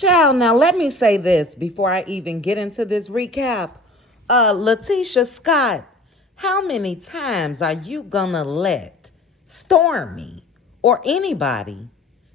Child, now let me say this before I even get into this recap. Letitia Scott, how many times are you gonna let Stormy or anybody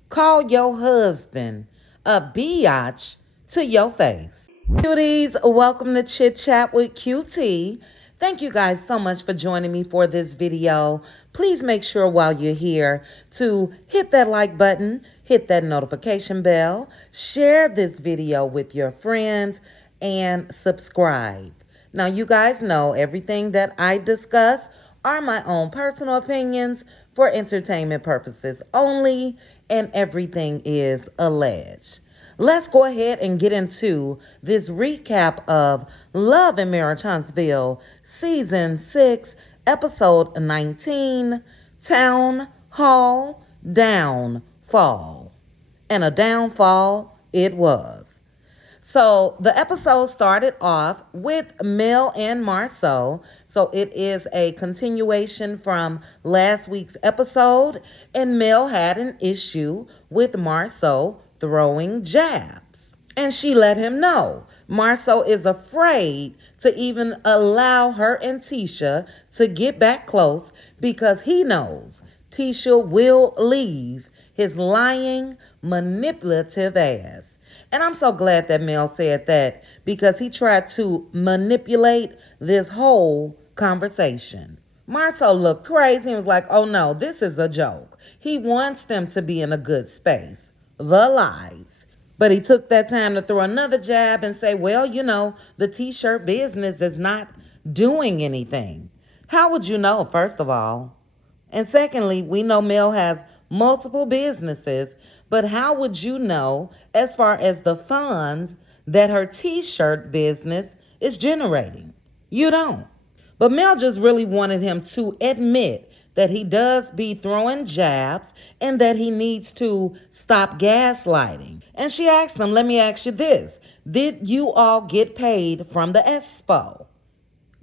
call your husband a biatch to your face? Cuties, welcome to Chit Chat with QT. Thank you guys so much for joining me for this video. Please make sure while you're here to hit that like button, hit that notification bell, share this video with your friends, and subscribe. Now, you guys know everything that I discuss are my own personal opinions for entertainment purposes only, and everything is alleged. Let's go ahead and get into this recap of Love and Marriage Huntsville, Season 6, Episode 19, Town Hall Downfall. And a downfall it was. So the episode started off with Mel and Marceau. So it is a continuation from last week's episode. And Mel had an issue with Marceau throwing jabs. And she let him know Marceau is afraid to even allow her and Tisha to get back close because he knows Tisha will leave his lying, manipulative ass. And I'm so glad that Mel said that because he tried to manipulate this whole conversation. Marceau looked crazy and was like, oh no, this is a joke. He wants them to be in a good space. The lies. But he took that time to throw another jab and say, well, you know, the t-shirt business is not doing anything. How would you know, first of all? And secondly, we know Mel has multiple businesses, but how would you know as far as the funds that her t-shirt business is generating? You don't. But Mel just really wanted him to admit that he does be throwing jabs and that he needs to stop gaslighting. And she asked him, let me ask you this. Did you all get paid from the expo?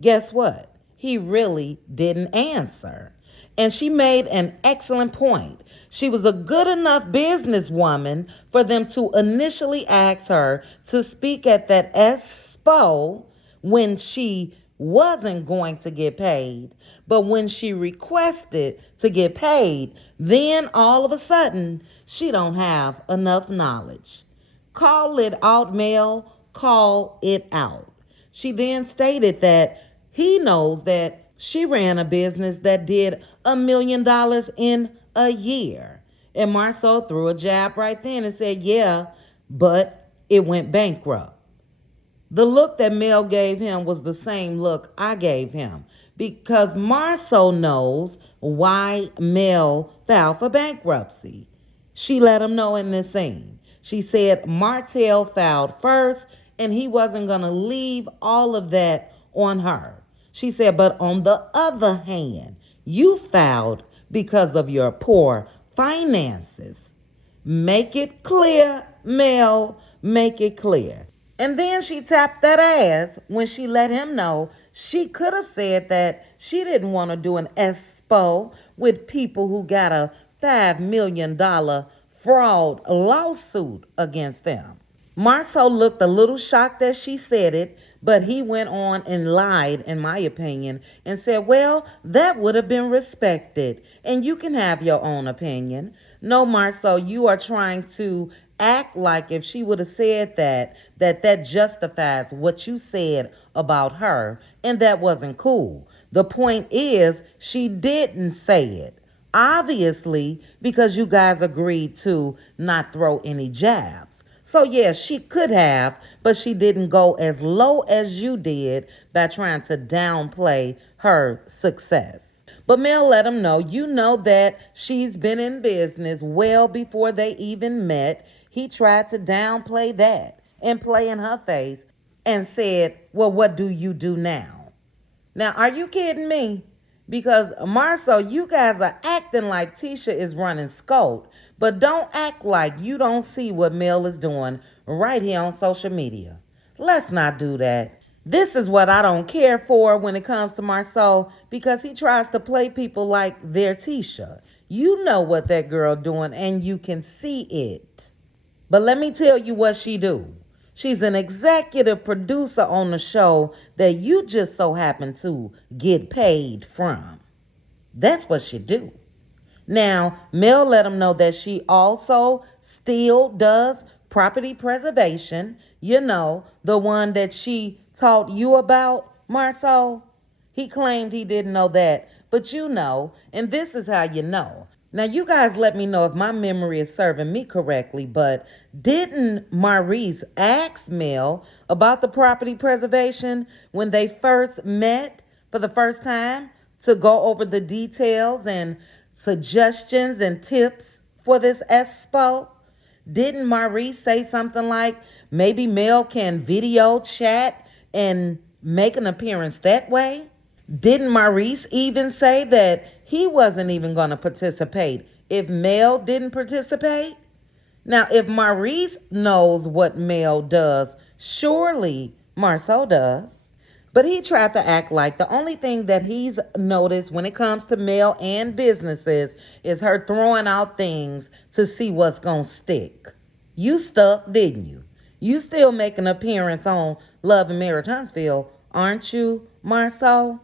Guess what? He really didn't answer. And she made an excellent point. She was a good enough businesswoman for them to initially ask her to speak at that expo when she wasn't going to get paid. But when she requested to get paid, then all of a sudden, she don't have enough knowledge. Call it out, Mel. Call it out. She then stated that he knows that she ran a business that did $1 million in a year. And Marceau threw a jab right then and said, yeah, but it went bankrupt. The look that Mel gave him was the same look I gave him because Marceau knows why Mel filed for bankruptcy. She let him know in this scene. She said Martell filed first and he wasn't going to leave all of that on her. She said, but on the other hand, you filed because of your poor finances. Make it clear, Mel, make it clear. And then she tapped that ass when she let him know she could have said that she didn't want to do an expo with people who got a $5 million fraud lawsuit against them. Marceau looked a little shocked that she said it, but he went on and lied, in my opinion, and said, well, that would have been respected, and you can have your own opinion. No, Marceau, you are trying to act like if she would have said that justifies what you said about her, and that wasn't cool. The point is, she didn't say it. Obviously, because you guys agreed to not throw any jabs. So, yeah, she could have, but she didn't go as low as you did by trying to downplay her success. But Mel let him know, you know that she's been in business well before they even met. He tried to downplay that and play in her face and said, well, what do you do now? Now, are you kidding me? Because, Marceau, you guys are acting like Tisha is running scope, but don't act like you don't see what Mel is doing right here on social media. Let's not do that. This is what I don't care for when it comes to Marceau, because he tries to play people like they're Tisha. You know what that girl doing, and you can see it. But let me tell you what she do. She's an executive producer on the show that you just so happen to get paid from. That's what she do. Now, Mel let him know that she also still does property preservation. You know, the one that she taught you about, Marceau. He claimed he didn't know that, but you know, and this is how you know. Now, you guys let me know if my memory is serving me correctly, but didn't Maurice ask Mel about the property preservation when they first met for the first time to go over the details and suggestions and tips for this expo? Didn't Maurice say something like maybe Mel can video chat and make an appearance that way? Didn't Maurice even say that he wasn't even going to participate if Mel didn't participate? Now, if Maurice knows what Mel does, surely Marceau does. But he tried to act like the only thing that he's noticed when it comes to Mel and businesses is her throwing out things to see what's going to stick. You stuck, didn't you? You still make an appearance on Love and Marriage Huntsville, aren't you, Marceau?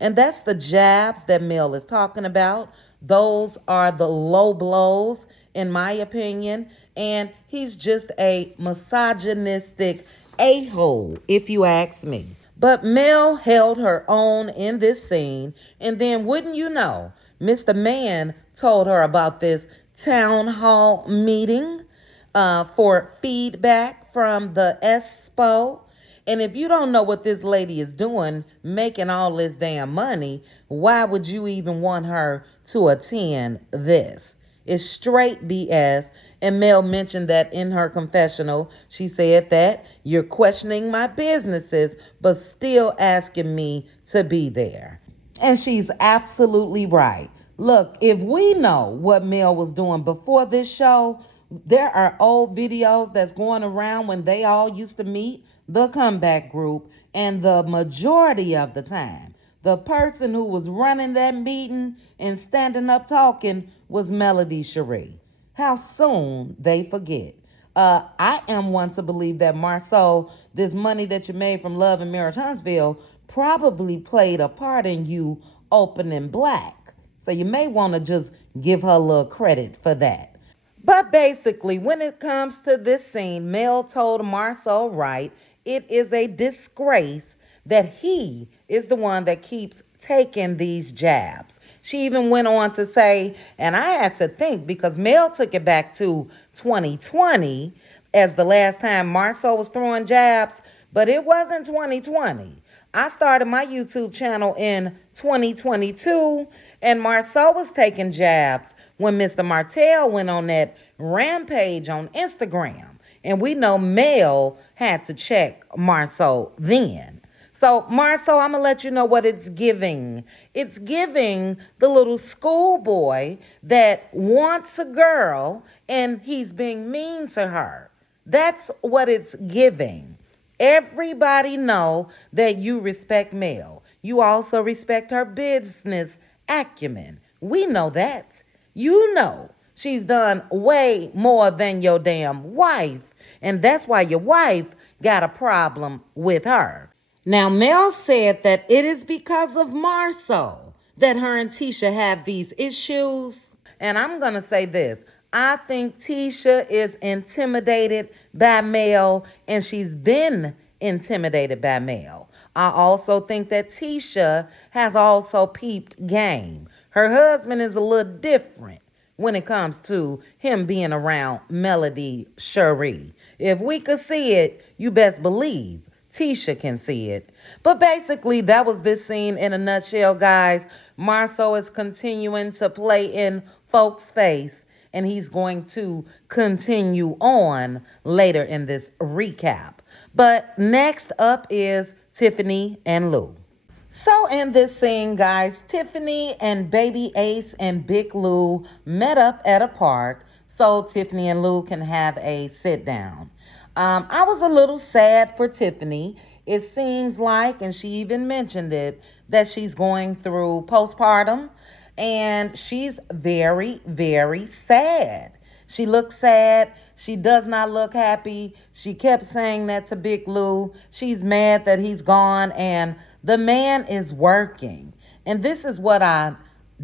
And that's the jabs that Mel is talking about. Those are the low blows, in my opinion. And he's just a misogynistic a-hole, if you ask me. But Mel held her own in this scene. And then, wouldn't you know, Mr. Man told her about this town hall meeting for feedback from the expo. And if you don't know what this lady is doing, making all this damn money, why would you even want her to attend this? It's straight BS. And Mel mentioned that in her confessional. She said that you're questioning my businesses, but still asking me to be there. And she's absolutely right. Look, if we know what Mel was doing before this show, there are old videos that's going around when they all used to meet, the comeback group, and the majority of the time, the person who was running that meeting and standing up talking was Melody Cherie. How soon they forget. I am one to believe that Marceau, this money that you made from Love and Marriage Huntsville, probably played a part in you opening black. So you may want to just give her a little credit for that. But basically, when it comes to this scene, Mel told Marceau right, it is a disgrace that he is the one that keeps taking these jabs. She even went on to say, and I had to think because Mel took it back to 2020 as the last time Marceau was throwing jabs, but it wasn't 2020. I started my YouTube channel in 2022, and Marceau was taking jabs when Mr. Martell went on that rampage on Instagram. And we know Mel had to check Marceau then. So, Marceau, I'm going to let you know what it's giving. It's giving the little schoolboy that wants a girl and he's being mean to her. That's what it's giving. Everybody know that you respect Mel. You also respect her business acumen. We know that. You know she's done way more than your damn wife. And that's why your wife got a problem with her. Now, Mel said that it is because of Marceau that her and Tisha have these issues. And I'm going to say this. I think Tisha is intimidated by Mel, and she's been intimidated by Mel. I also think that Tisha has also peeped game. Her husband is a little different when it comes to him being around Melody Cherie. If we could see it, you best believe Tisha can see it. But basically, that was this scene in a nutshell, guys. Marceau is continuing to play in folks' face, and he's going to continue on later in this recap. But next up is Tiffany and Lou. So in this scene, guys, Tiffany and Baby Ace and Big Lou met up at a park so Tiffany and Lou can have a sit down. I was a little sad for Tiffany. It seems like, and she even mentioned it, that she's going through postpartum, and she's very, very sad. She looks sad. She does not look happy. She kept saying that to Big Lou. She's mad that he's gone, and the man is working. And this is what I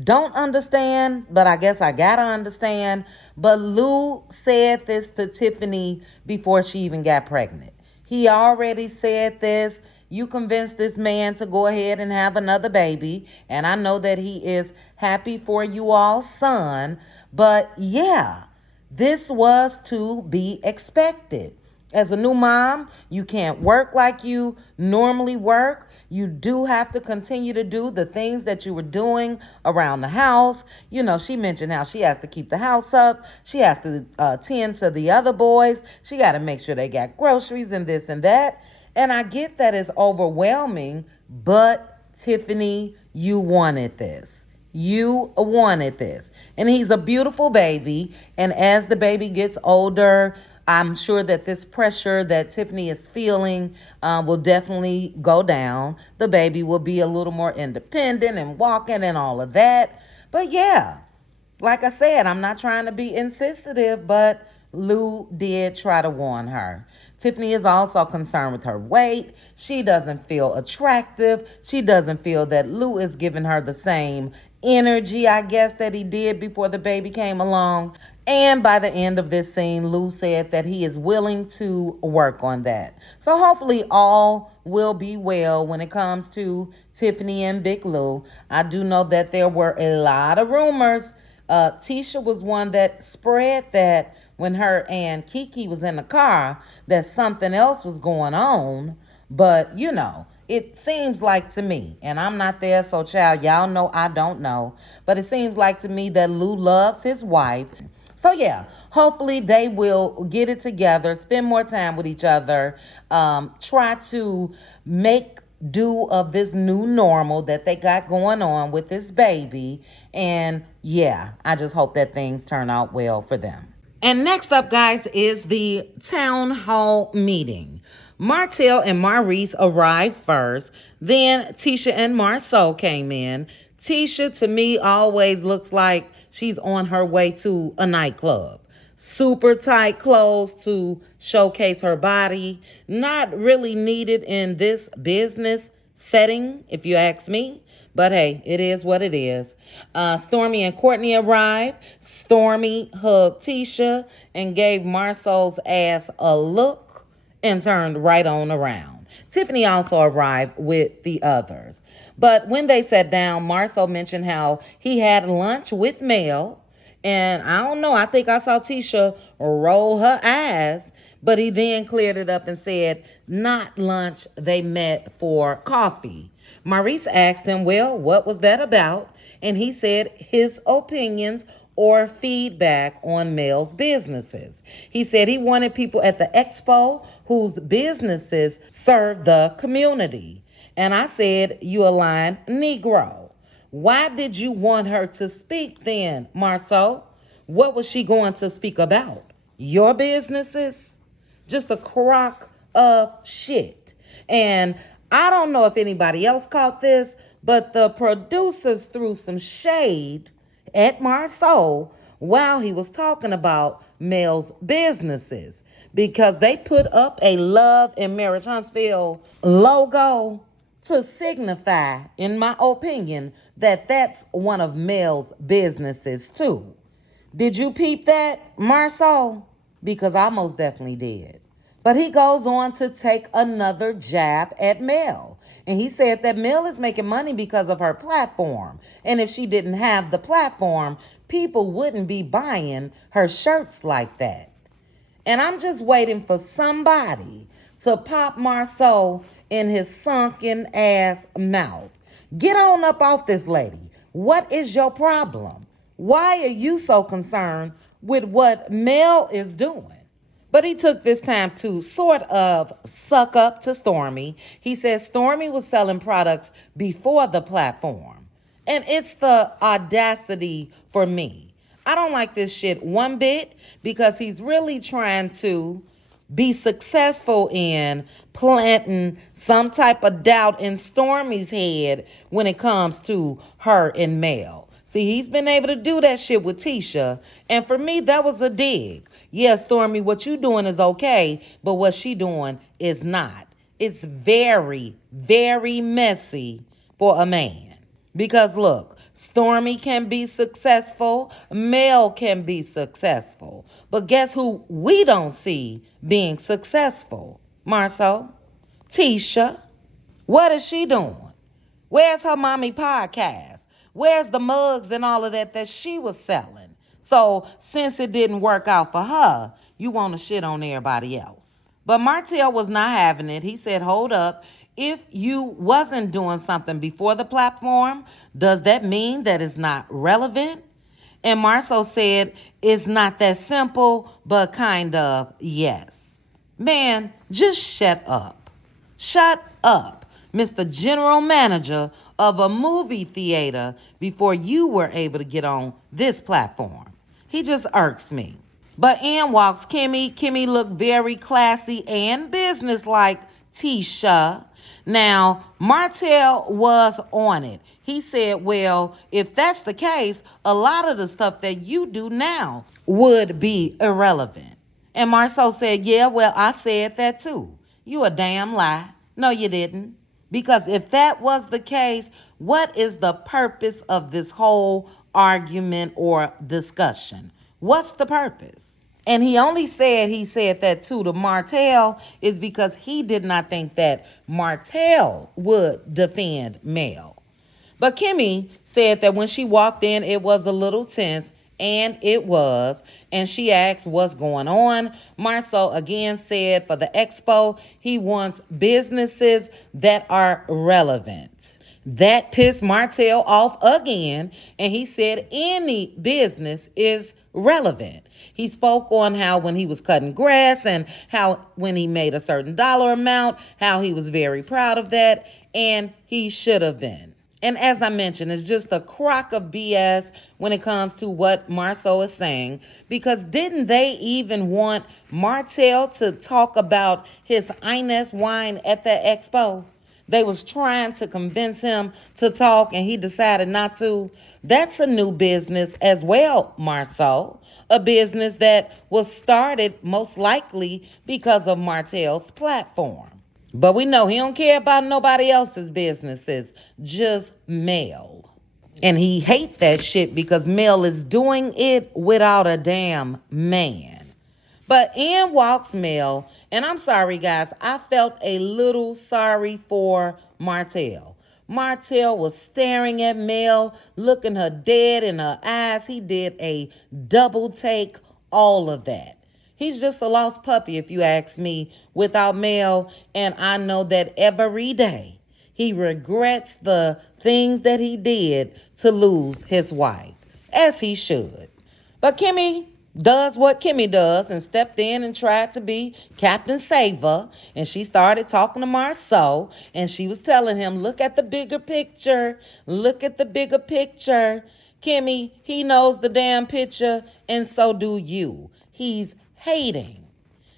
don't understand, but I guess I gotta understand. But Lou said this to Tiffany before she even got pregnant. He already said this. You convinced this man to go ahead and have another baby. And I know that he is happy for you all's son. But yeah, this was to be expected. As a new mom, you can't work like you normally work. You do have to continue to do the things that you were doing around the house. You know, she mentioned how she has to keep the house up. She has to tend to the other boys. She got to make sure they got groceries and this and that. And I get that it's overwhelming, but Tiffany, you wanted this. You wanted this. And he's a beautiful baby. And as the baby gets older, I'm sure that this pressure that Tiffany is feeling will definitely go down. The baby will be a little more independent and walking and all of that. But yeah, like I said, I'm not trying to be insensitive, but Lou did try to warn her. Tiffany is also concerned with her weight. She doesn't feel attractive. She doesn't feel that Lou is giving her the same energy, I guess, that he did before the baby came along. And by the end of this scene, Lou said that he is willing to work on that. So hopefully all will be well when it comes to Tiffany and Big Lou. I do know that there were a lot of rumors. Tisha was one that spread that when her and Kiki was in the car, that something else was going on. But, you know, it seems like to me, and I'm not there, so child, y'all know I don't know. But it seems like to me that Lou loves his wife. So, yeah, hopefully they will get it together, spend more time with each other, try to make do of this new normal that they got going on with this baby. And, yeah, I just hope that things turn out well for them. And next up, guys, is the town hall meeting. Martell and Maurice arrived first. Then Tisha and Marceau came in. Tisha, to me, always looks like she's on her way to a nightclub. Super tight clothes to showcase her body. Not really needed in this business setting, if you ask me. But hey, it is what it is. Stormy and Courtney arrived. Stormy hugged Tisha and gave Marceau's ass a look and turned right on around. Tiffany also arrived with the others. But when they sat down, Marceau mentioned how he had lunch with Mel. And I don't know, I think I saw Tisha roll her eyes. But he then cleared it up and said, not lunch, they met for coffee. Maurice asked him, well, what was that about? And he said his opinions or feedback on Mel's businesses. He said he wanted people at the expo whose businesses serve the community. And I said, you align Negro. Why did you want her to speak then, Marceau? What was she going to speak about? Your businesses? Just a crock of shit. And I don't know if anybody else caught this, but the producers threw some shade at Marceau while he was talking about Mel's businesses, because they put up a Love and Marriage Huntsville logo to signify, in my opinion, that that's one of Mel's businesses too. Did you peep that, Marceau? Because I most definitely did. But he goes on to take another jab at Mel. And he said that Mel is making money because of her platform. And if she didn't have the platform, people wouldn't be buying her shirts like that. And I'm just waiting for somebody to pop Marceau in his sunken ass mouth. Get on up off this lady. What is your problem? Why are you so concerned with what Mel is doing? But he took this time to sort of suck up to Stormy. He said Stormy was selling products before the platform. And it's the audacity for me. I don't like this shit one bit, because he's really trying to be successful in planting some type of doubt in Stormy's head when it comes to her and Mel. See, he's been able to do that shit with Tisha. And for me, that was a dig. Yeah, Stormy, what you doing is okay, but what she doing is not. It's very, very messy for a man. Because look, Stormy can be successful, Mel can be successful. But guess who we don't see being successful? Marceau? Tisha? What is she doing? Where's her mommy podcast? Where's the mugs and all of that she was selling? So since it didn't work out for her, you want to shit on everybody else. But Martell was not having it. He said, hold up. If you wasn't doing something before the platform, does that mean that it's not relevant? And Marceau said, it's not that simple, but kind of yes. Man, just shut up. Shut up, Mr. General Manager of a movie theater, before you were able to get on this platform. He just irks me. But in walks Kimmy. Kimmy looked very classy and businesslike Tisha. Now, Martell was on it. He said, well, if that's the case, a lot of the stuff that you do now would be irrelevant. And Marceau said, yeah, well, I said that too. You a damn lie. No, you didn't. Because if that was the case, what is the purpose of this whole argument or discussion? What's the purpose? And he only said that too to Martell is because he did not think that Martell would defend Mel. But Kimmy said that when she walked in, it was a little tense, and it was. And she asked what's going on. Marceau again said for the expo, he wants businesses that are relevant. That pissed Martell off again, and he said any business is relevant. He spoke on how when he was cutting grass and how when he made a certain dollar amount, how he was very proud of that, and he should have been. And as I mentioned, it's just a crock of BS when it comes to what Marceau is saying, because didn't they even want Martell to talk about his Ines wine at the expo? They was trying to convince him to talk, and he decided not to. That's a new business as well, Marceau. A business that was started most likely because of Martell's platform. But we know he don't care about nobody else's businesses, just Mel. And he hates that shit because Mel is doing it without a damn man. But in walks Mel, and I'm sorry guys, I felt a little sorry for Martell. Martell was staring at Mel, looking her dead in her eyes. He did a double take, all of that. He's just a lost puppy, if you ask me, without Mel. And I know that every day he regrets the things that he did to lose his wife, as he should. But Kimmy does what Kimmy does and stepped in and tried to be Captain Saver. And she started talking to Marceau, and she was telling him, look at the bigger picture. Look at the bigger picture. Kimmy, he knows the damn picture, and so do you. He's hating.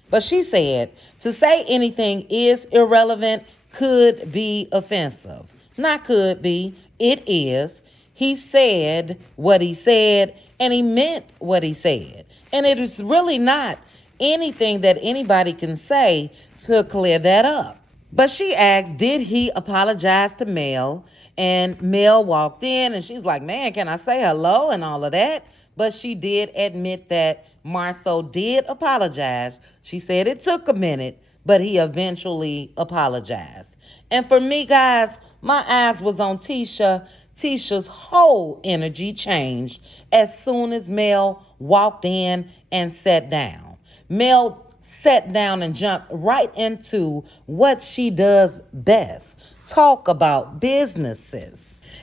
But she said, to say anything is irrelevant could be offensive. Not could be, it is. He said what he said, and he meant what he said. And it is really not anything that anybody can say to clear that up. But she asked, did he apologize to Mel? And Mel walked in, and she's like, man, can I say hello and all of that? But she did admit that Marceau did apologize. She said it took a minute, but he eventually apologized. And for me, guys, my eyes was on Tisha. Tisha's whole energy changed as soon as Mel walked in and sat down. Mel sat down and jumped right into what she does best, talk about businesses.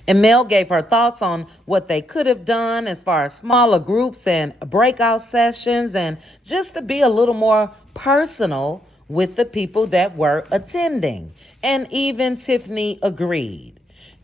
And Mel gave her thoughts on what they could have done as far as smaller groups and breakout sessions, and just to be a little more personal with the people that were attending. And even Tiffany agreed.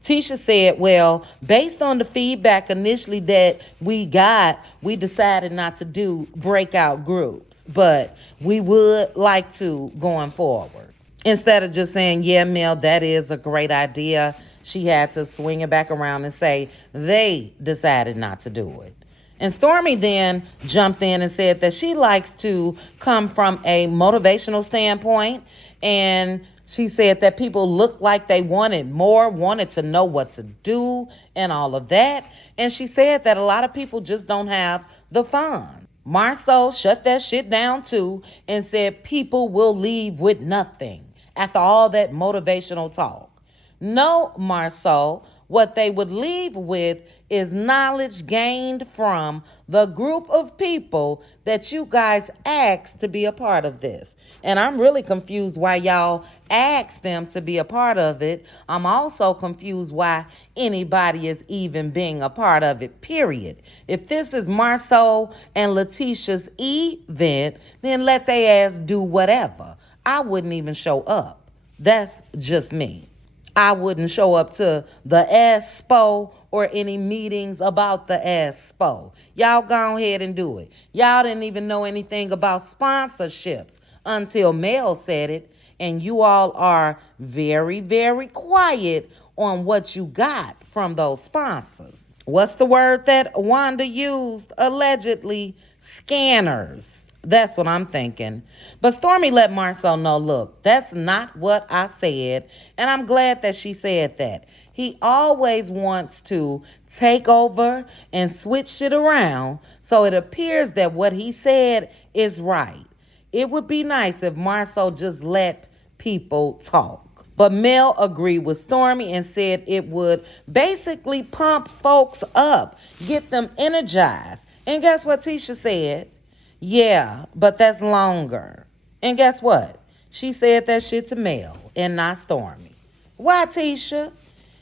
Tisha said, well, based on the feedback initially that we got, we decided not to do breakout groups, but we would like to going forward. Instead of just saying, yeah, Mel, that is a great idea. she had to swing it back around and say they decided not to do it. And Stormy then jumped in and said that she likes to come from a motivational standpoint. And she said that people looked like they wanted more, wanted to know what to do and all of that. And she said that a lot of people just don't have the funds. Marceau shut that shit down too and said people will leave with nothing after all that motivational talk. No, Marceau, what they would leave with is knowledge gained from the group of people that you guys asked to be a part of this. And I'm really confused why y'all asked them to be a part of it. I'm also confused why anybody is even being a part of it, period. If this is Marceau and Letitia's event, then let they ass do whatever. I wouldn't even show up. That's just me. I wouldn't show up to the expo or any meetings about the expo. Y'all go ahead and do it. Y'all didn't even know anything about sponsorships until Mel said it. And you all are very, very quiet on what you got from those sponsors. What's the word that Wanda used? Allegedly, scanners. That's what I'm thinking. But Stormy let Marceau know, look, that's not what I said. And I'm glad that she said that. He always wants to take over and switch shit around so it appears that what he said is right. It would be nice if Marceau just let people talk. But Mel agreed with Stormy and said it would basically pump folks up, get them energized. And guess what Tisha said? Yeah, but that's longer. And guess what? She said that shit to Mel and not Stormy. Why, Tisha?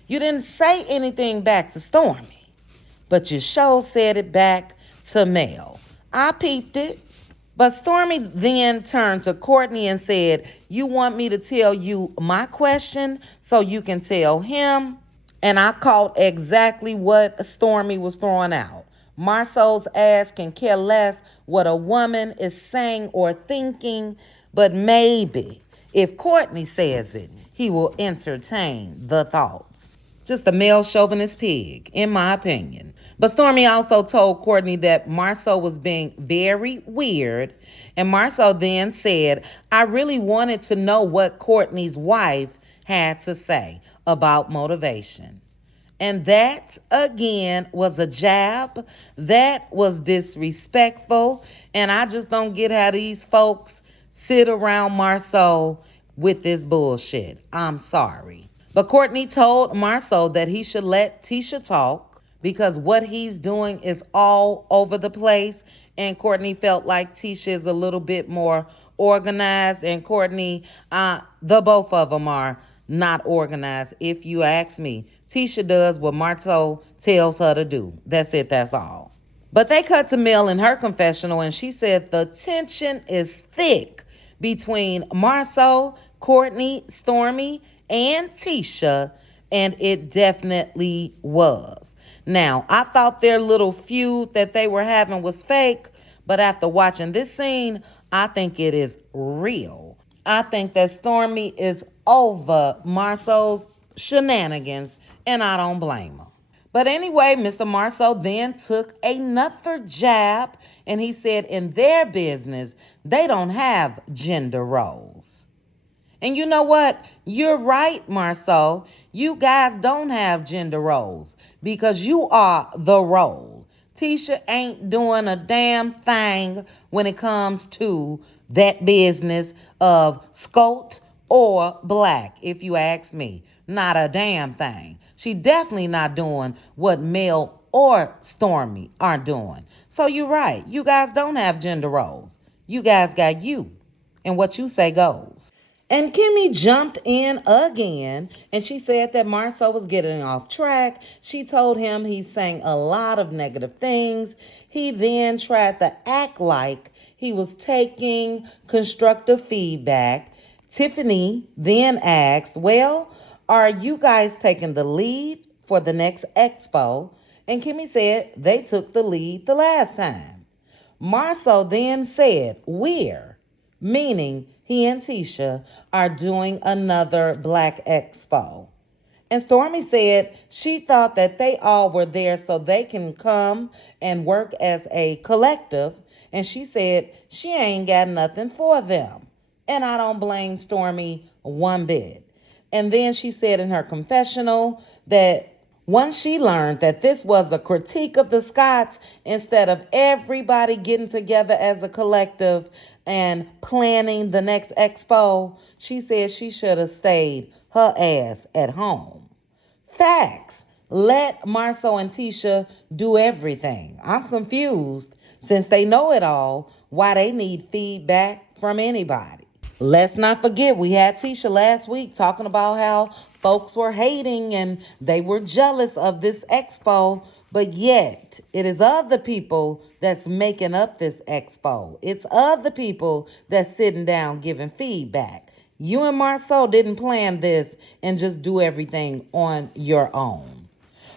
You didn't say anything back to Stormy, but you sure said it back to Mel. I peeped it. But Stormy then turned to Courtney and said, you want me to tell you my question so you can tell him? And I caught exactly what Stormy was throwing out. Marceau's ass can care less what a woman is saying or thinking, but maybe if Courtney says it, he will entertain the thoughts. Just a male chauvinist pig, in my opinion. But Stormy also told Courtney that Marceau was being very weird. And Marceau then said, I really wanted to know what Courtney's wife had to say about motivation. And that, again, was a jab. That was disrespectful. And I just don't get how these folks sit around Marceau with this bullshit. I'm sorry. But Courtney told Marceau that he should let Tisha talk because what he's doing is all over the place. And Courtney felt like Tisha is a little bit more organized. And Courtney, the both of them are not organized, if you ask me. Tisha does what Marceau tells her to do. That's it, that's all. But they cut to Mel in her confessional, and she said the tension is thick between Marceau, Courtney, Stormy, and Tisha, and it definitely was. Now, I thought their little feud that they were having was fake, but after watching this scene, I think it is real. I think that Stormy is over Marceau's shenanigans, and I don't blame her. But anyway, Mr. Marceau then took another jab, and he said in their business, they don't have gender roles. And you know what? You're right, Marceau. You guys don't have gender roles because you are the role. Tisha ain't doing a damn thing when it comes to that business of Scott or Black, if you ask me. Not a damn thing. She definitely not doing what Mel or Stormy are doing. So you're right. You guys don't have gender roles. You guys got you. And what you say goes. And Kimmy jumped in again, and she said that Marceau was getting off track. She told him he's saying a lot of negative things. He then tried to act like he was taking constructive feedback. Tiffany then asked, well, are you guys taking the lead for the next expo? And Kimmy said they took the lead the last time. Marceau then said, we're, meaning he and Tisha are doing another Black expo. And Stormy said she thought that they all were there so they can come and work as a collective. And she said she ain't got nothing for them. And I don't blame Stormy one bit. And then she said in her confessional that once she learned that this was a critique of the Scotts, instead of everybody getting together as a collective and planning the next expo, she said she should have stayed her ass at home. Facts. Let Marceau and Tisha do everything. I'm confused, since they know it all, why they need feedback from anybody. Let's not forget, we had Tisha last week talking about how folks were hating and they were jealous of this expo, but yet it is other people that's making up this expo. It's other people that's sitting down giving feedback. You and Marceau didn't plan this and just do everything on your own.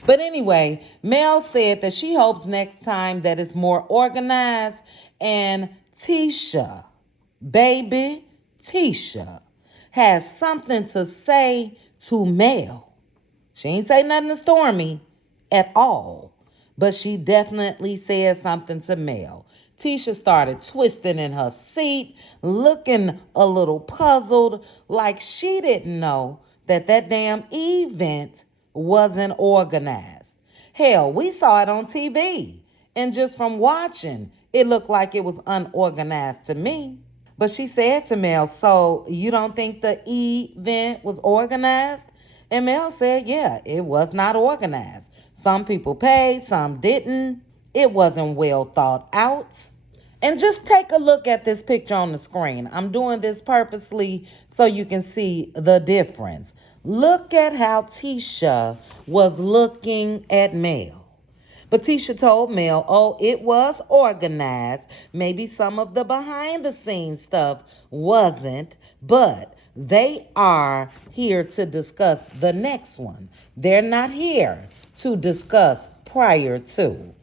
But anyway, Mel said that she hopes next time that it's more organized, and Tisha, baby Tisha, has something to say to Mel. She ain't say nothing to Stormy at all, but she definitely said something to Mel. Tisha started twisting in her seat, looking a little puzzled, like she didn't know that damn event wasn't organized. Hell, we saw it on TV, and just from watching, it looked like it was unorganized to me. But she said to Mel, so you don't think the event was organized? And Mel said, yeah, it was not organized. Some people paid, some didn't. It wasn't well thought out. And just take a look at this picture on the screen. I'm doing this purposely so you can see the difference. Look at how Tisha was looking at Mel. But Tisha told Mel, oh, it was organized. Maybe some of the behind the scenes stuff wasn't, but they are here to discuss the next one. They're not here to discuss prior to.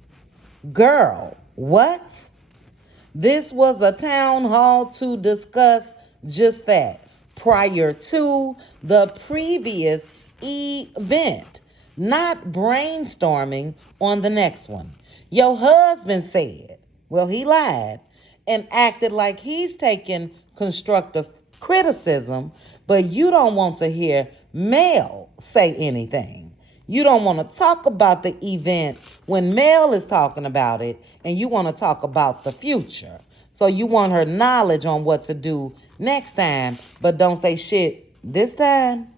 Girl, what? This was a town hall to discuss just that, prior to the previous event, not brainstorming on the next one. Your husband said, well, he lied and acted like he's taking constructive criticism, but you don't want to hear Mel say anything. You don't want to talk about the event when Mel is talking about it, and you want to talk about the future. So you want her knowledge on what to do next time, but don't say shit this time.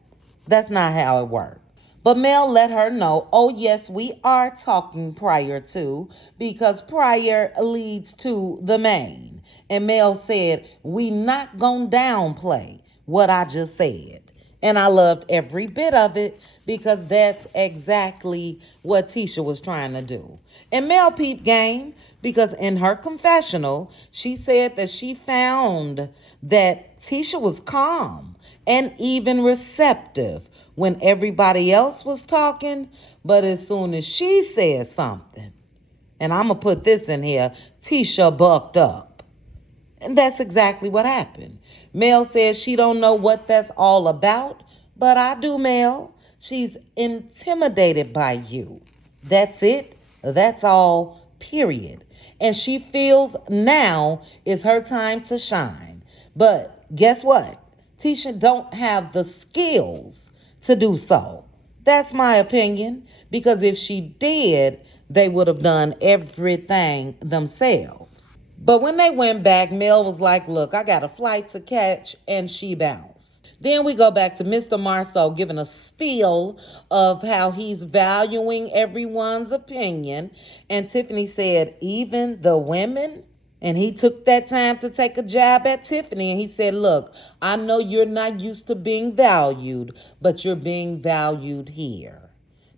That's not how it works. But Mel let her know, oh yes, we are talking prior to, because prior leads to the main. And Mel said, we not gonna downplay what I just said. And I loved every bit of it, because that's exactly what Tisha was trying to do. And Mel peeped game, because in her confessional, she said that she found that Tisha was calm and even receptive when everybody else was talking. But as soon as she said something, and I'm going to put this in here, Tisha bucked up. And that's exactly what happened. Mel says she don't know what that's all about, but I do, Mel. She's intimidated by you. That's it. That's all, period. And she feels now is her time to shine. But guess what? Tisha don't have the skills to do so. That's my opinion. Because if she did, they would have done everything themselves. But when they went back, Mel was like, look, I got a flight to catch, and she bounced. Then we go back to Mr. Marceau giving a spiel of how he's valuing everyone's opinion. And Tiffany said, even the women? And he took that time to take a jab at Tiffany. And he said, look, I know you're not used to being valued, but you're being valued here.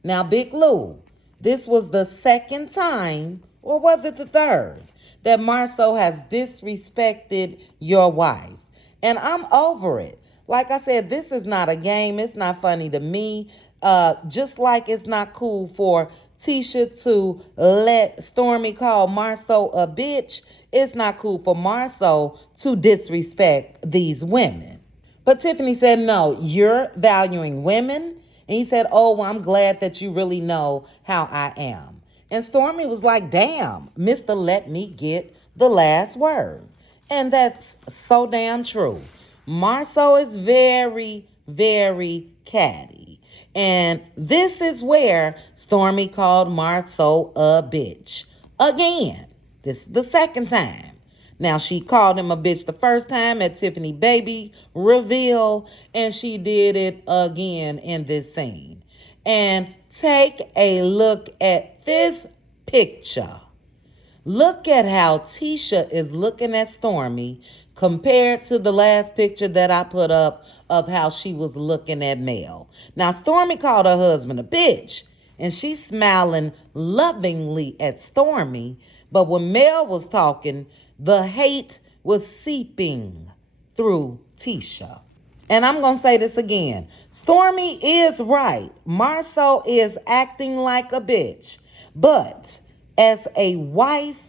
Now, Big Lou, this was the second time, or was it the third, that Marceau has disrespected your wife. And I'm over it. Like I said, this is not a game. It's not funny to me. Just like it's not cool for Tisha to let Stormy call Marceau a bitch, it's not cool for Marceau to disrespect these women. But Tiffany said, no, you're valuing women And he said, oh, well, I'm glad that you really know how I am. And Stormy was like, damn, Mr. Let Me Get the Last Word. And that's so damn true. Marceau is very, very catty. And this is where Stormy called Marceau a bitch. Again, this is the second time. Now, she called him a bitch the first time at Tiffany Baby reveal, and she did it again in this scene. And take a look at this picture. Look at how Tisha is looking at Stormy compared to the last picture that I put up of how she was looking at Mel. Now, Stormy called her husband a bitch, and she's smiling lovingly at Stormy. But when Mel was talking, the hate was seeping through Tisha. And I'm going to say this again. Stormy is right. Marceau is acting like a bitch. But as a wife,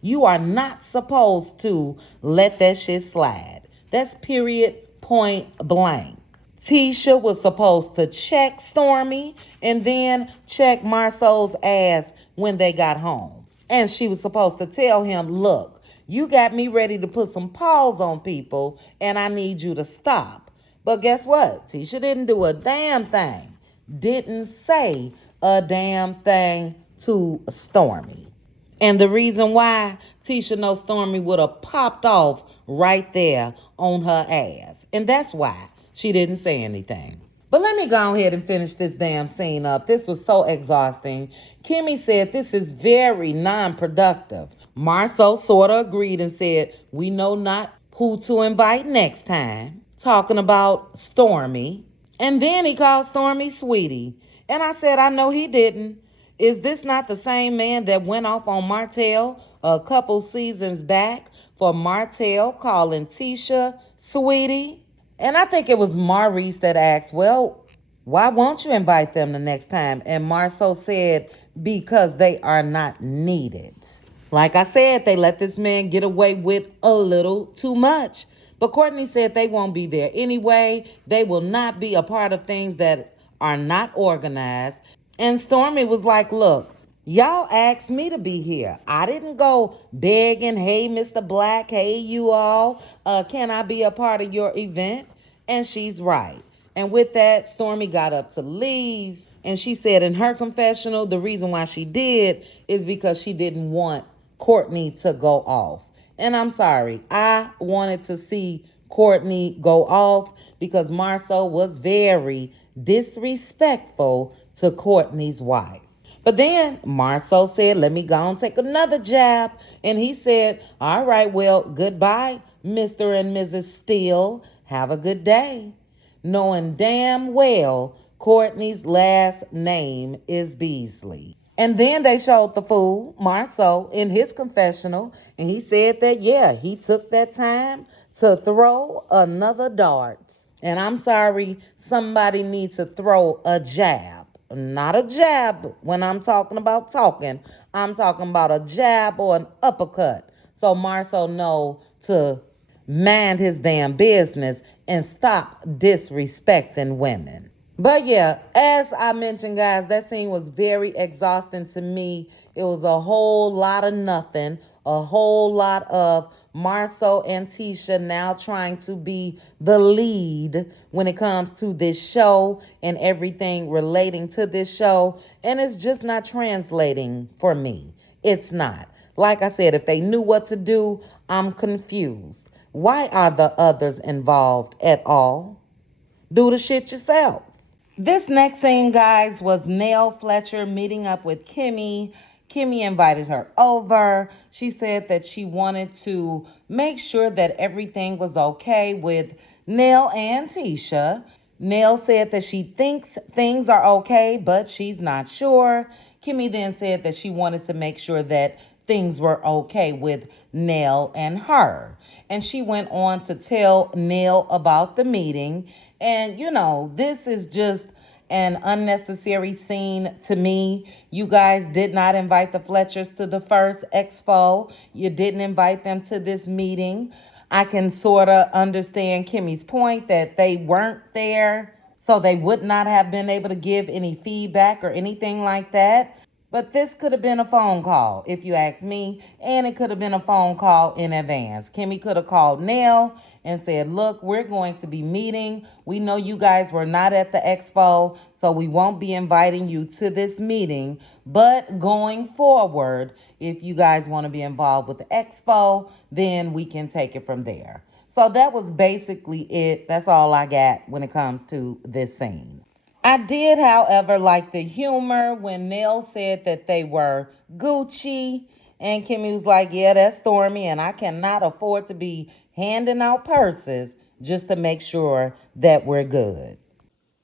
you are not supposed to let that shit slide. That's period, point blank. Tisha was supposed to check Stormy and then check Marceau's ass when they got home. And she was supposed to tell him, look, you got me ready to put some paws on people and I need you to stop. But guess what? Tisha didn't do a damn thing. Didn't say a damn thing to Stormy. And the reason why, Tisha knows Stormy would have popped off right there on her ass. And that's why she didn't say anything. But let me go ahead and finish this damn scene up. This was so exhausting. Kimmy said this is very non-productive. Marceau sort of agreed and said, we know not who to invite next time. Talking about Stormy. And then he called Stormy sweetie. And I said, I know he didn't. Is this not the same man that went off on Martell a couple seasons back for Martell calling Tisha sweetie? And I think it was Maurice that asked, well, why won't you invite them the next time? And Marceau said, because they are not needed. Like I said, they let this man get away with a little too much. But Courtney said they won't be there anyway. They will not be a part of things that are not organized. And Stormy was like, look, y'all asked me to be here. I didn't go begging, hey, Mr. Black, hey, you all, can I be a part of your event? And she's right. And with that, Stormy got up to leave. And she said in her confessional, the reason why she did is because she didn't want Courtney to go off. And I'm sorry, I wanted to see Courtney go off because Marceau was very disrespectful to Courtney's wife. But then Marceau said, let me go and take another jab. And he said, all right, well, goodbye, Mr. and Mrs. Steele. Have a good day. Knowing damn well Courtney's last name is Beasley. And then they showed the fool, Marceau, in his confessional. And he said that, yeah, he took that time to throw another dart. And I'm sorry, somebody needs to throw a jab. Not a jab when I'm talking about talking. I'm talking about a jab or an uppercut. So Marceau know to mind his damn business and stop disrespecting women. But yeah, as I mentioned, guys, that scene was very exhausting to me. It was a whole lot of nothing, a whole lot of Marceau and Tisha now trying to be the lead when it comes to this show and everything relating to this show. And it's just not translating for me. It's not. Like I said, if they knew what to do, I'm confused. Why are the others involved at all? Do the shit yourself. This next scene, guys, was Nell Fletcher meeting up with Kimmy. Kimmy invited her over. She said that she wanted to make sure that everything was okay with Nell and Tisha. Nell said that she thinks things are okay, but she's not sure. Kimmy then said that she wanted to make sure that things were okay with Nell and her. And she went on to tell Nell about the meeting. And, you know, this is just an unnecessary scene to me. You guys did not invite the Fletchers to the first expo. You didn't invite them to this meeting. I can sort of understand Kimmy's point that they weren't there So they would not have been able to give any feedback or anything like that. But this could have been a phone call, if you ask me, and it could have been a phone call in advance. Kimmy could have called Nell and said, look, we're going to be meeting. We know you guys were not at the expo, so we won't be inviting you to this meeting. But going forward, if you guys want to be involved with the expo, then we can take it from there. So that was basically it. That's all I got when it comes to this scene. I did, however, like the humor when Nell said that they were Gucci. And Kimmy was like, yeah, that's Stormy, and I cannot afford to be handing out purses just to make sure that we're good.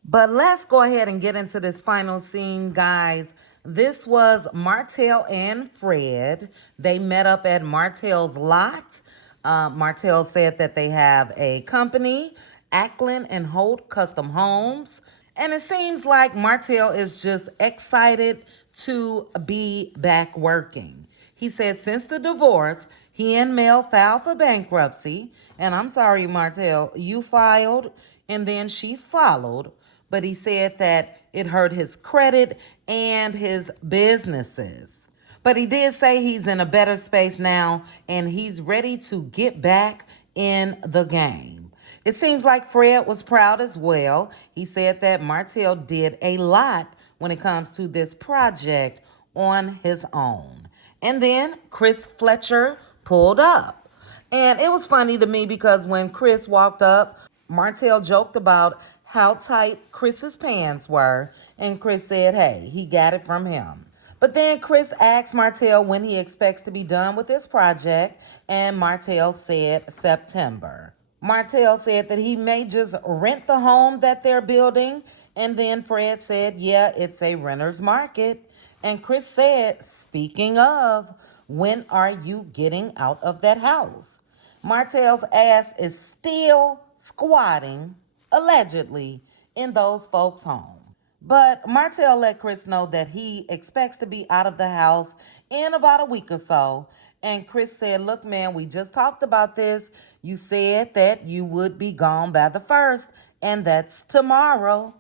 But let's go ahead and get into this final scene, guys. This was Martell and Fred. They met up at Martell's lot. Martell said that they have a company, Ackland and Holt Custom Homes. And it seems like Martell is just excited to be back working. He said since the divorce, he and Mel filed for bankruptcy. And I'm sorry, Martell, you filed and then she followed. But he said that it hurt his credit and his businesses. But he did say he's in a better space now and he's ready to get back in the game. It seems like Fred was proud as well. He said that Martell did a lot when it comes to this project on his own. And then Chris Fletcher pulled up. And it was funny to me because when Chris walked up, Martell joked about how tight Chris's pants were. And Chris said, hey, he got it from him. But then Chris asked Martell when he expects to be done with this project. And Martell said September. Martell said that he may just rent the home that they're building. And then Fred said, yeah, it's a renter's market. And Chris said, speaking of, when are you getting out of that house? Martell's ass is still squatting, allegedly, in those folks' home. But Martell let Chris know that he expects to be out of the house in about a week or so. And Chris said, look, man, we just talked about this. You said that you would be gone by the 1st, and that's tomorrow.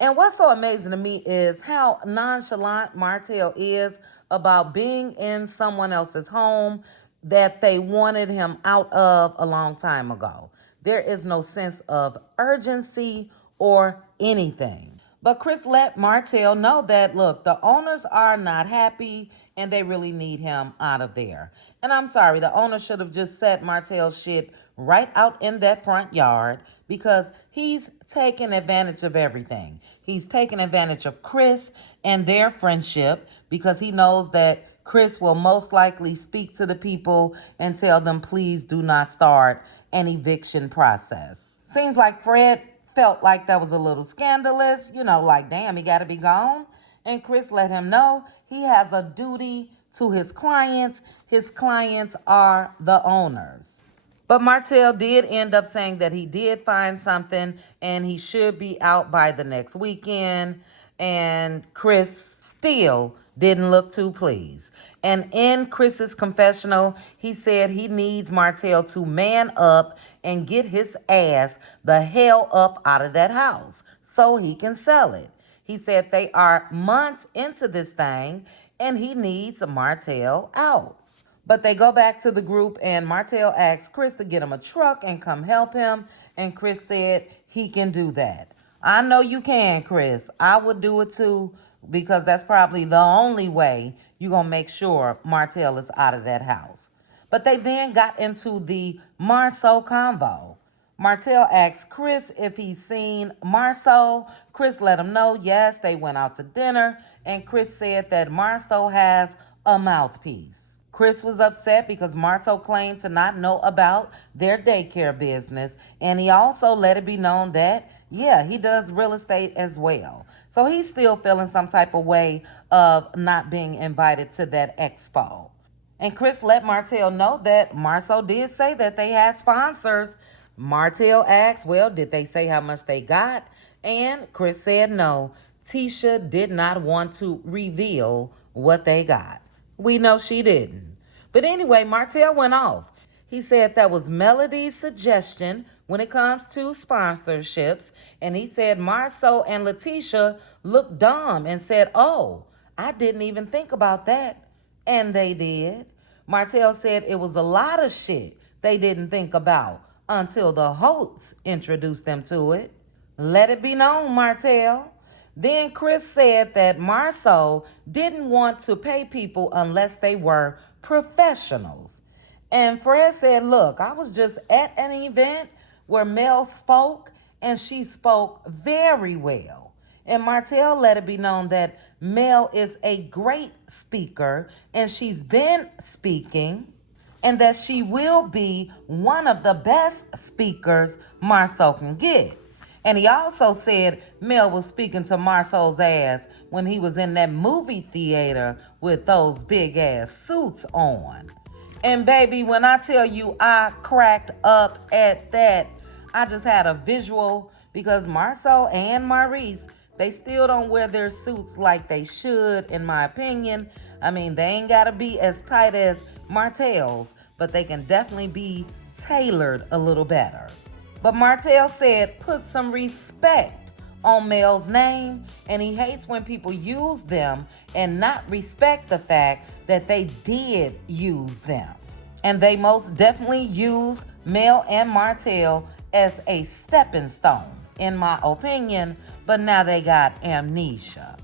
And what's so amazing to me is how nonchalant Martell is about being in someone else's home that they wanted him out of a long time ago. There is no sense of urgency or anything. But Chris let Martell know that, look, the owners are not happy and they really need him out of there. And I'm sorry, the owner should have just set Martell's shit right out in that front yard because he's taking advantage of everything. He's taking advantage of Chris and their friendship because he knows that Chris will most likely speak to the people and tell them, please do not start an eviction process. Seems like Fred felt like that was a little scandalous, like, damn, he got to be gone. And Chris let him know he has a duty to his clients. His clients are the owners. But Martell did end up saying that he did find something and he should be out by the next weekend. And Chris still didn't look too pleased. And in Chris's confessional, he said he needs Martell to man up and get his ass the hell up out of that house so he can sell it. He said they are months into this thing and he needs Martell out. But they go back to the group and Martell asks Chris to get him a truck and come help him. And Chris said he can do that. I know you can, Chris. I would do it too because that's probably the only way you're going to make sure Martell is out of that house. But they then got into the Marceau convo. Martell asked Chris if he's seen Marceau. Chris let him know, yes, they went out to dinner. And Chris said that Marceau has a mouthpiece. Chris was upset because Marceau claimed to not know about their daycare business. And he also let it be known that, yeah, he does real estate as well. So he's still feeling some type of way of not being invited to that expo. And Chris let Martell know that Marceau did say that they had sponsors. Martell asked, well, did they say how much they got? And Chris said no. Tisha did not want to reveal what they got. We know she didn't. But anyway, Martell went off. He said that was Melody's suggestion when it comes to sponsorships. And he said Marceau and Letitia looked dumb and said, "Oh, I didn't even think about that." And they did. Martell said it was a lot of shit they didn't think about until the hosts introduced them to it. Let it be known, Martell. Then Chris said that Marceau didn't want to pay people unless they were professionals. And Fred said, "Look, I was just at an event where Mel spoke, and she spoke very well." And Martell let it be known that Mel is a great speaker, and she's been speaking, and that she will be one of the best speakers Marceau can get. And he also said Mel was speaking to Marceau's ass when he was in that movie theater with those big ass suits on. And baby, when I tell you I cracked up at that, I just had a visual, because Marceau and Maurice, they still don't wear their suits like they should, in my opinion. I mean, they ain't gotta be as tight as Martell's, but they can definitely be tailored a little better. But Martell said put some respect on Mel's name, and he hates when people use them and not respect the fact that they did use them. And they most definitely used Mel and Martell as a stepping stone, in my opinion, but now they got amnesia.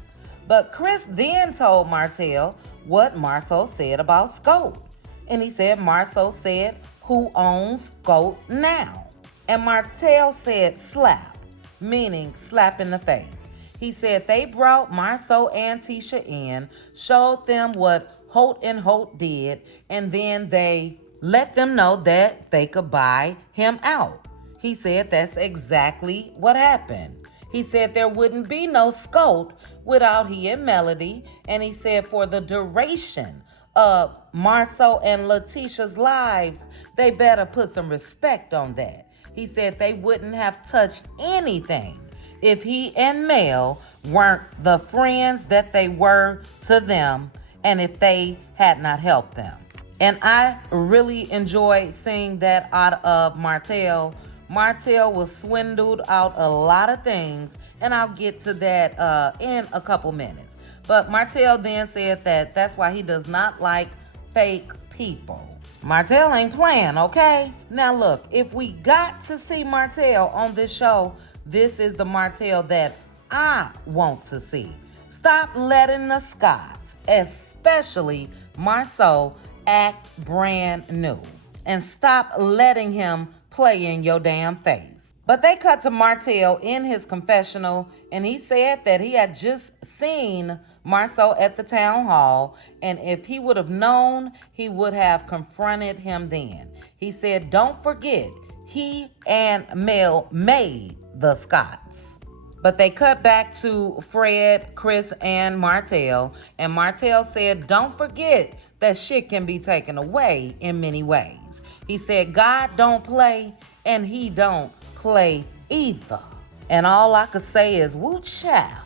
But Chris then told Martell what Marceau said about Scout. And he said Marceau said, "Who owns Scout now?" And Martell said slap, meaning slap in the face. He said they brought Marceau and Tisha in, showed them what Holt and Holt did, and then they let them know that they could buy him out. He said that's exactly what happened. He said there wouldn't be no Scout without he and Melody, and he said for the duration of Marceau and Letitia's lives, they better put some respect on that. He said they wouldn't have touched anything if he and Mel weren't the friends that they were to them, and if they had not helped them. And I really enjoyed seeing that out of Martell. Martell was swindled out a lot of things, and I'll get to that in a couple minutes. But Martell then said that that's why he does not like fake people. Martell ain't playing, okay? Now look, if we got to see Martell on this show, this is the Martell that I want to see. Stop letting the Scots, especially Marceau, act brand new. And stop letting him play in your damn face. But they cut to Martell in his confessional, and he said that he had just seen Marceau at the town hall, and if he would have known, he would have confronted him then. He said, "Don't forget, he and Mel made the Scots." But they cut back to Fred, Chris, and Martell, and Martell said, "Don't forget that shit can be taken away in many ways." He said, "God don't play, and he don't play either." And all I could say is, woo child.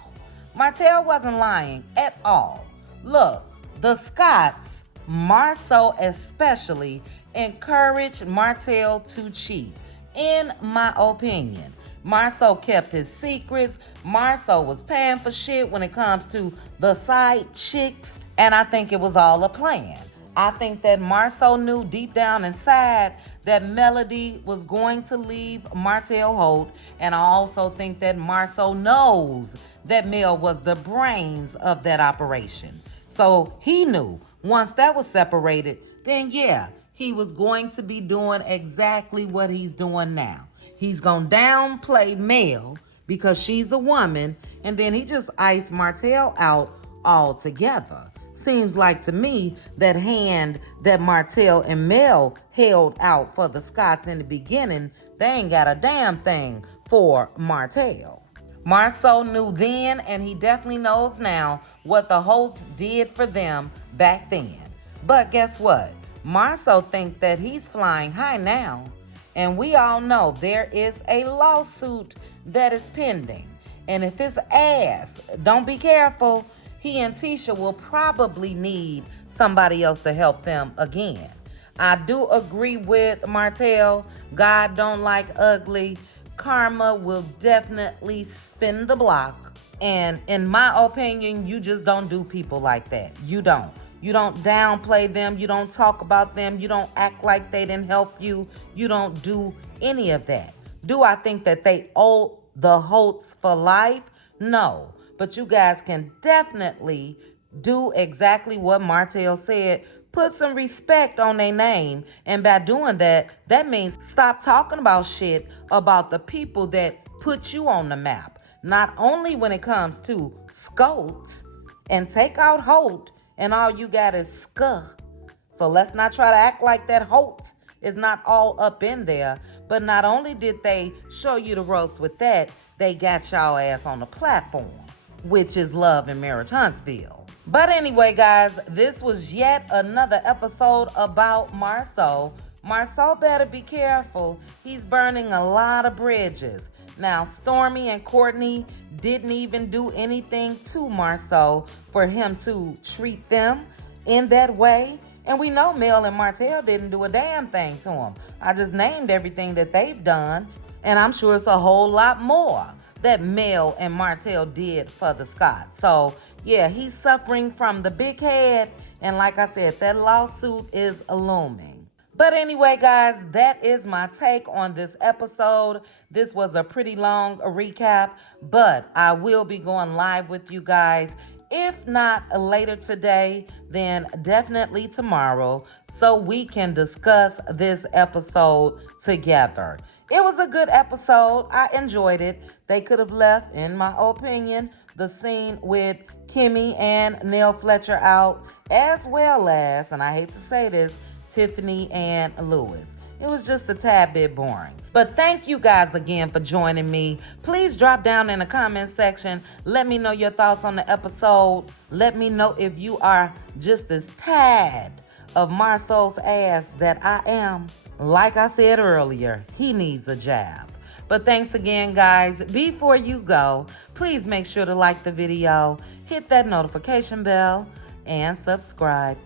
Martell wasn't lying at all. Look, the Scots, Marceau especially, encouraged Martell to cheat, in my opinion. Marceau kept his secrets. Marceau was paying for shit when it comes to the side chicks, and I think it was all a plan. I think that Marceau knew deep down inside that Melody was going to leave Martell Holt, and I also think that Marceau knows that Mel was the brains of that operation. So he knew once that was separated, then yeah, he was going to be doing exactly what he's doing now. He's gonna downplay Mel because she's a woman, and then he just iced Martell out altogether. Seems like to me that hand that Martell and Mel held out for the Scots in the beginning, they ain't got a damn thing for Martell. Marceau knew then, and he definitely knows now, what the Holts did for them back then. But guess what? Marceau thinks that he's flying high now. And we all know there is a lawsuit that is pending. And if his ass don't be careful, he and Tisha will probably need somebody else to help them again. I do agree with Martell. God don't like ugly. Karma will definitely spin the block. And in my opinion, you just don't do people like that. You don't. You don't downplay them. You don't talk about them. You don't act like they didn't help you. You don't do any of that. Do I think that they owe the Holtz for life? No. But you guys can definitely do exactly what Martell said. Put some respect on their name. And by doing that, that means stop talking about shit about the people that put you on the map. Not only when it comes to Scout, and take out Holt, and all you got is Skuh. So let's not try to act like that Holt is not all up in there. But not only did they show you the ropes with that, they got y'all ass on the platform, which is Love and Marriage Huntsville. But anyway, guys, this was yet another episode about Marceau. Marceau better be careful. He's burning a lot of bridges. Now, Stormy and Courtney didn't even do anything to Marceau for him to treat them in that way. And we know Mel and Martell didn't do a damn thing to him. I just named everything that they've done, and I'm sure it's a whole lot more that Mel and Martell did for the Scott. So, yeah, he's suffering from the big head, and like I said, that lawsuit is looming. But anyway, guys, that is my take on this episode. This was a pretty long recap, but I will be going live with you guys. If not later today, then definitely tomorrow, so we can discuss this episode together. It was a good episode. I enjoyed it. They could have left, in my opinion, the scene with Kimmy and Neil Fletcher out, as well as, and I hate to say this, Tiffany and Lewis. It was just a tad bit boring. But thank you guys again for joining me. Please drop down in the comment section. Let me know your thoughts on the episode. Let me know if you are just as tad of Marceau's ass that I am. Like I said earlier, he needs a jab. But thanks again, guys. Before you go, please make sure to like the video, hit that notification bell, and subscribe.